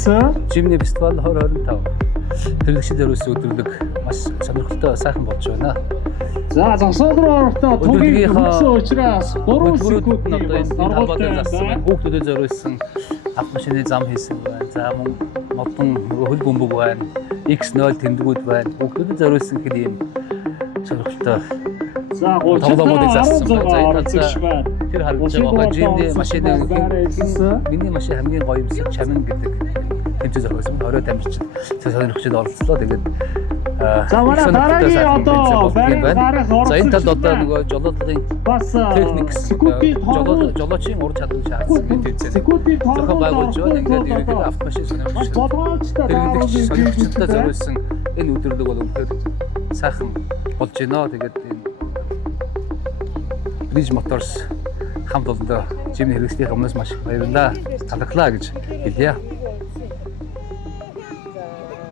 Жимний фестивал 2025 хэрэглэгчдээр өссөн өдрөлөг маш сонирхолтой сайхан болж байна. За зогсоод руу орохдоо тугийн хөгсөн учраас 3 секунд одоо энэ талбайд зассан байна. Хүүхдүүдэд зориулсан автомашины зам хийсэн байна. За мөн модон нөгөө хөл бөмбөг байна. X0 тэмдгүүд байна. Хүүхдүүдэд зориулсан хэд ийм сонирхолтой. За 36 байна. Тэр харагдаж байгаа жимний машины миний машин хамгийн гоё юмсаг чамин гэдэг тэмцээн зохиосон 20 тамирчин сонирхчид оролцлоо. Тэгээд за манай дараагийн одоо барин гарах за энэ талд одоо нөгөө жолоодлын бас техник жолоочийн ур чадвар шаардсан тэмцээн зохион байгуулж байна. Ингээд ерөнхийдөө автомашин сонирхчдад зориулсан энэ өдрөлөг бол үнэхээр сайхан болж байна. Тэгээд энэ Bridge Motors хамт олондоо жимний хэрэгслийн өмнөөс маш баярлалаа. Талархлаа гэж хэлье.